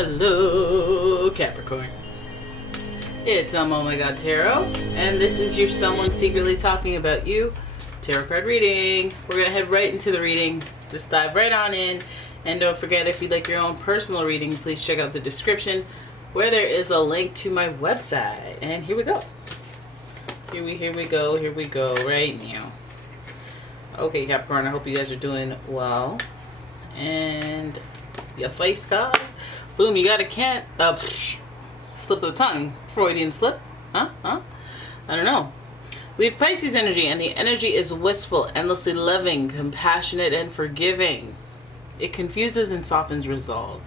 Hello, Capricorn. It's umomgtarot, and this is your someone secretly talking about you tarot card reading. We're gonna head right into the reading. Just dive right on in, and don't forget, if you'd like your own personal reading, please check out the description where there is a link to my website. And here we go. Here we go right now. Okay, Capricorn, I hope you guys are doing well. And your face card. Boom, you got a slip of the tongue. Freudian slip. Huh? I don't know. We have Pisces energy, and the energy is wistful, endlessly loving, compassionate, and forgiving. It confuses and softens resolve.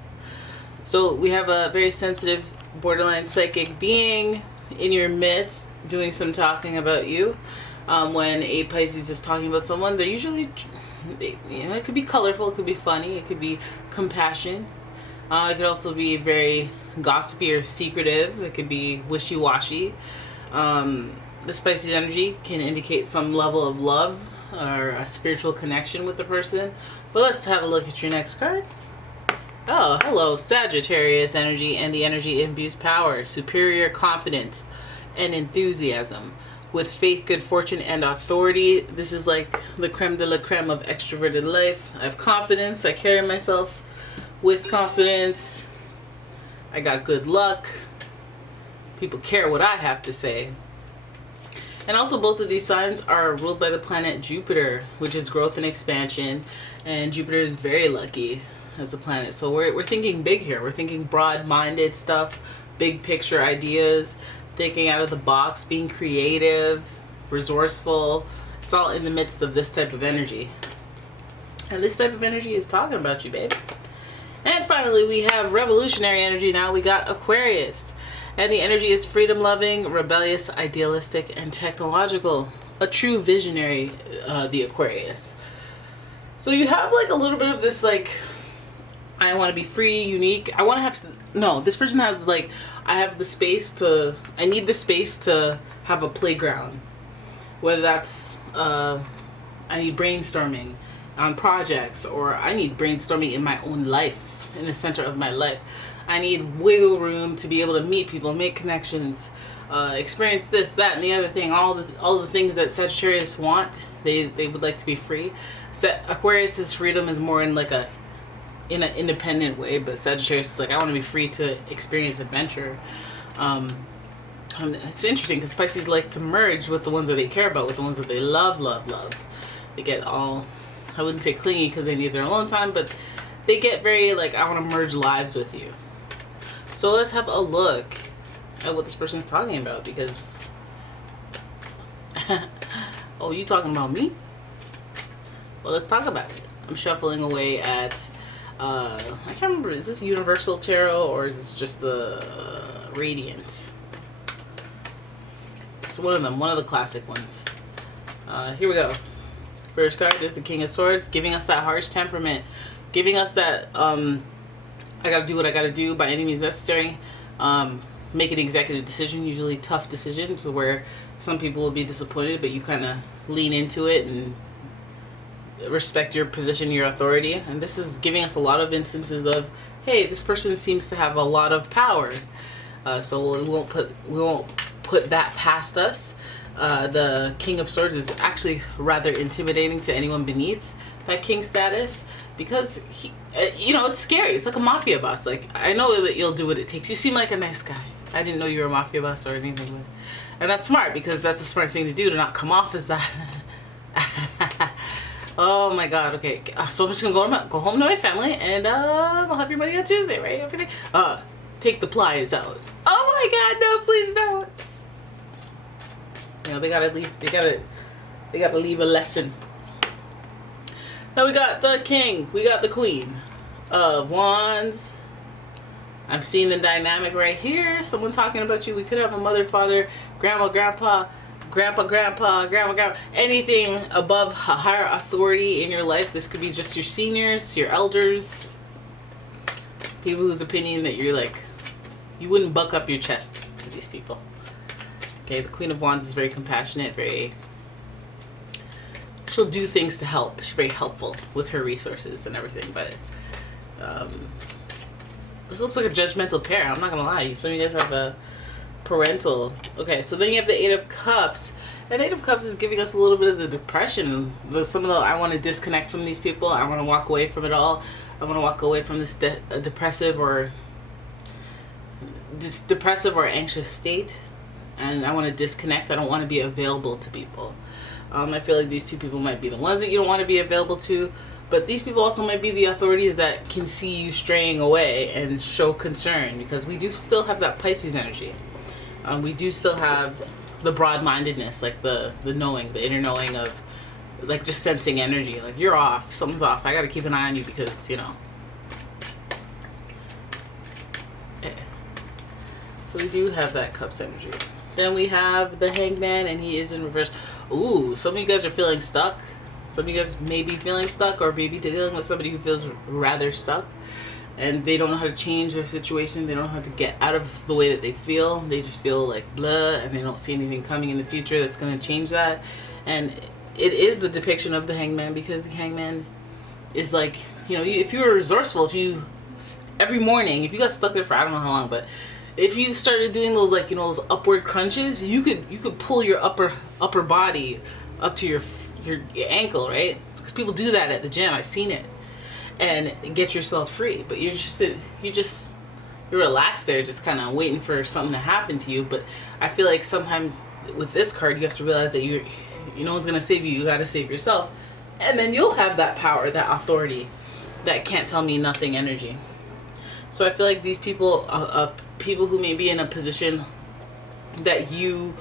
So we have a very sensitive, borderline psychic being in your midst doing some talking about you. When a Pisces is talking about someone, they're usually, it could be colorful, it could be funny, it could be compassion. It could also be very gossipy or secretive. It could be wishy-washy. The Pisces energy can indicate some level of love or a spiritual connection with the person. But let's have a look at your next card. Oh, hello, Sagittarius energy, and the energy imbues power, superior confidence, and enthusiasm. With faith, good fortune, and authority. This is like the creme de la creme of extroverted life. I have confidence. I carry myself with confidence. I got good luck. People care what I have to say. And also, both of these signs are ruled by the planet Jupiter, which is growth and expansion. And Jupiter is very lucky as a planet. So we're thinking big here. We're thinking broad-minded stuff, big picture ideas, thinking out of the box, being creative, resourceful. It's all in the midst of this type of energy. And this type of energy is talking about you, babe. And finally, we have revolutionary energy now. We got Aquarius. And the energy is freedom-loving, rebellious, idealistic, and technological. A true visionary, the Aquarius. So you have like a little bit of this, like, I want to be free, unique. I want to have, no, this person has like, I need the space to have a playground. Whether that's, I need brainstorming on projects, or I need brainstorming in my own life, in the center of my life. I need wiggle room to be able to meet people, make connections, experience this, that, and the other thing. All the things that Sagittarius want, they would like to be free. Aquarius's freedom is more in like in an independent way, but Sagittarius is like, I want to be free to experience adventure. It's interesting because Pisces like to merge with the ones that they care about, with the ones that they love. They get all, I wouldn't say clingy because they need their alone time, but they get very like, I want to merge lives with you. So let's have a look at what this person is talking about, because oh, you talking about me? Well, let's talk about it. I'm shuffling away at I can't remember, is this Universal Tarot or is this just the Radiant? It's one of them, one of the classic ones. Here we go. First card is the King of Swords, giving us that harsh temperament, giving us that I gotta do what I gotta do by any means necessary. Make an executive decision, usually tough decisions where some people will be disappointed, but you kind of lean into it and respect your position, your authority. And this is giving us a lot of instances of, hey, this person seems to have a lot of power, so we won't put that past us. The King of Swords is actually rather intimidating to anyone beneath that king status, because he, it's scary. It's like a mafia boss. Like, I know that you'll do what it takes. You seem like a nice guy. I didn't know you were a mafia boss or anything, and that's smart, because that's a smart thing to do, to not come off as that. Oh my God. Okay, so I'm just gonna go home to my family, and I'll have your money on Tuesday, right? Everything. Take the pliers out. Oh my God, no, please don't. They gotta leave. They gotta leave a lesson. Now we got the King. We got the Queen of Wands. I'm seeing the dynamic right here. Someone talking about you. We could have a mother, father, grandma, grandpa, anything above a higher authority in your life. This could be just your seniors, your elders, people whose opinion that you're like, you wouldn't buck up your chest to these people. Okay, the Queen of Wands is very compassionate, she'll do things to help. She's very helpful with her resources and everything, but This looks like a judgmental pair. I'm not gonna lie. Some of you guys have a parental. Okay, so then you have the Eight of Cups. And Eight of Cups is giving us a little bit of the depression. Some of the, I want to disconnect from these people. I want to walk away from it all. I want to walk away from this depressive or anxious state. And I want to disconnect. I don't want to be available to people. I feel like these two people might be the ones that you don't want to be available to. But these people also might be the authorities that can see you straying away and show concern. Because we do still have that Pisces energy. We do still have the broad-mindedness, like the knowing, the inner knowing of, like, just sensing energy. Like, you're off. Something's off. I got to keep an eye on you because, you know. So we do have that Cups energy. Then we have the Hangman, and he is in reverse. Ooh, some of you guys are feeling stuck. Some of you guys may be feeling stuck, or maybe dealing with somebody who feels rather stuck. And they don't know how to change their situation. They don't know how to get out of the way that they feel. They just feel like blah, and they don't see anything coming in the future that's going to change that. And it is the depiction of the Hangman, because the Hangman is like, you know, if you were resourceful, if you, every morning, if you got stuck there for I don't know how long, but if you started doing those, like, you know, those upward crunches, you could pull your upper body up to your ankle, right? Because people do that at the gym. I've seen it. And get yourself free, but you're relaxed there, just kind of waiting for something to happen to you. But I feel like sometimes with this card, you have to realize that no one's gonna save you. You got to save yourself, and then you'll have that power, that authority, that can't tell me nothing energy. So I feel like these people, people who may be in a position that you,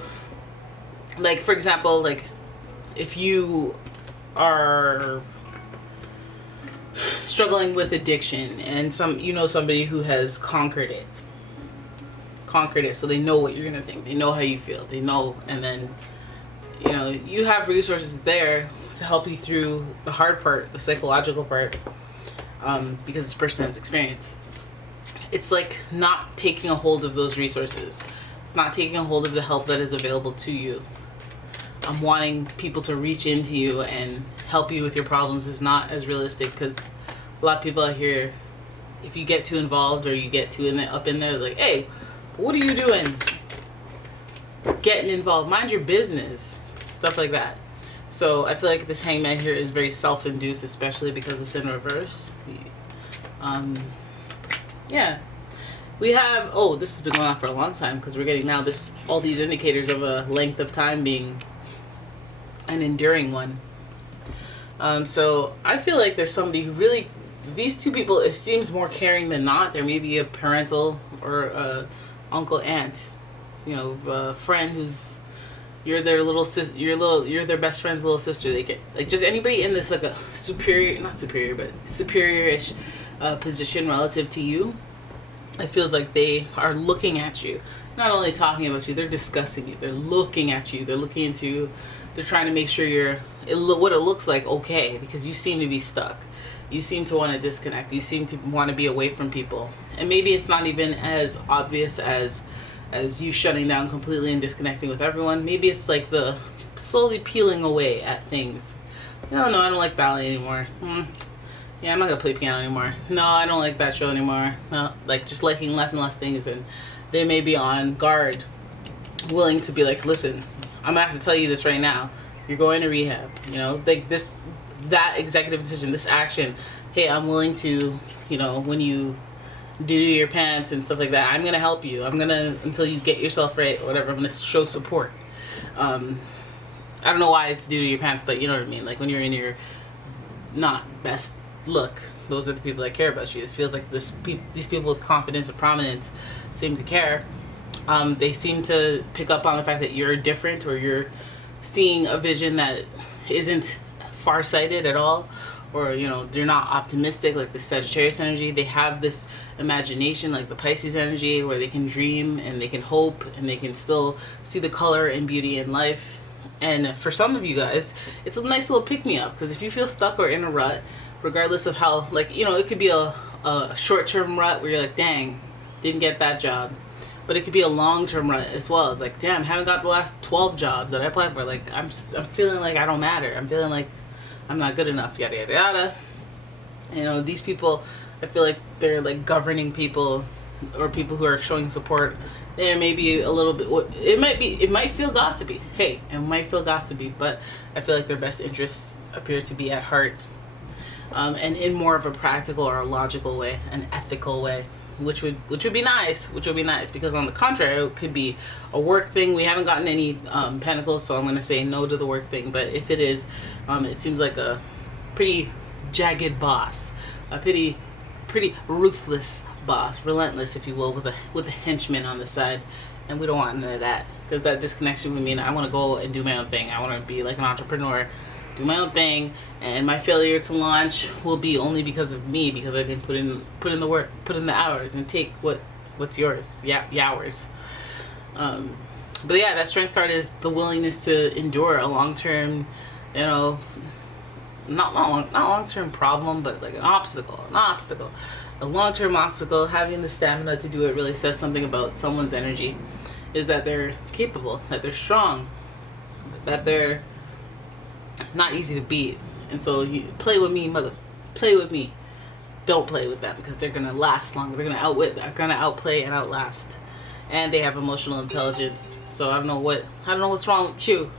like, for example, like if you are struggling with addiction and somebody who has conquered it, so they know what you're gonna think, they know how you feel, they know, and then, you know, you have resources there to help you through the hard part, the psychological part, because this person has experience. It's like not taking a hold of those resources. It's not taking a hold of the help that is available to you. Wanting people to reach into you and help you with your problems is not as realistic, because a lot of people out here, if you get too involved or you get too up in there, like, hey, what are you doing? Getting involved, mind your business, stuff like that. So I feel like this Hangman here is very self-induced, especially because it's in reverse. Yeah. We have, this has been going on for a long time, because we're getting now all these indicators of a length of time being an enduring one. So I feel like there's somebody who really, these two people, it seems more caring than not. There may be a parental or a uncle, aunt, you know, a friend who's, you're their little sister, you're their best friend's little sister. They get, like, just anybody in this, like, a superior-ish position relative to you. It feels like they are looking at you, not only talking about you, they're discussing you, they're looking at you, they're looking into you. They're trying to make sure what it looks like okay, because you seem to be stuck. You seem to want to disconnect. You seem to want to be away from people. And maybe it's not even as obvious as you shutting down completely and disconnecting with everyone. Maybe it's like the slowly peeling away at things. No, I don't like ballet anymore. Yeah, I'm not going to play piano anymore. No, I don't like that show anymore. No, like, just liking less and less things. And they may be on guard, willing to be like, listen, I'm gonna have to tell you this right now. You're going to rehab. You know, like that executive decision, this action. Hey, I'm willing to, you know, when you do your pants and stuff like that, I'm gonna help you. I'm gonna, until you get yourself right or whatever, I'm gonna show support. I don't know why it's due to your pants, but you know what I mean. Like when you're in your not best look, those are the people that care about you. It feels like these people with confidence and prominence seem to care. They seem to pick up on the fact that you're different, or you're seeing a vision that isn't far-sighted at all, or, you know, they're not optimistic like the Sagittarius energy. They have this imagination like the Pisces energy, where they can dream and they can hope and they can still see the color and beauty in life. And for some of you guys, it's a nice little pick-me-up, because if you feel stuck or in a rut, regardless of how, like, you know, it could be a short-term rut where you're like, dang, didn't get that job. But it could be a long-term rut as well. It's like, damn, haven't got the last 12 jobs that I applied for. Like, I'm feeling like I don't matter. I'm feeling like I'm not good enough, yada, yada, yada. You know, these people, I feel like they're like governing people, or people who are showing support. There may be a little bit, it might feel gossipy. Hey, it might feel gossipy, but I feel like their best interests appear to be at heart, and in more of a practical or a logical way, an ethical way, which would be nice. Because on the contrary, it could be a work thing. We haven't gotten any pentacles, so I'm going to say no to the work thing. But if it is, it seems like a pretty jagged boss, a pretty ruthless boss, relentless, if you will, with a henchman on the side. And we don't want none of that, because that disconnection would mean I want to go and do my own thing. I want to be like an entrepreneur, do my own thing, and my failure to launch will be only because of me, because I didn't put in the work, put in the hours, and take what's yours. Yours. But yeah, that strength card is the willingness to endure a long-term, you know, not long-term problem, but like an obstacle, a long-term obstacle. Having the stamina to do it really says something about someone's energy, is that they're capable, that they're strong, that they're not easy to beat. And so you play with me, play with me. Don't play with them, because they're gonna last longer. They're gonna outplay and outlast. And they have emotional intelligence. So I don't know what's wrong with you.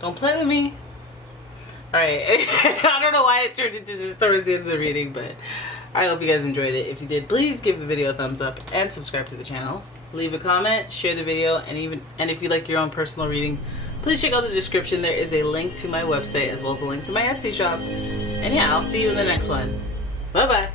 Don't play with me. Alright, I don't know why it turned into this towards the end of the reading, but I hope you guys enjoyed it. If you did, please give the video a thumbs up and subscribe to the channel. Leave a comment, share the video, and if you like your own personal reading, please check out the description. There is a link to my website, as well as a link to my Etsy shop. And yeah, I'll see you in the next one. Bye bye.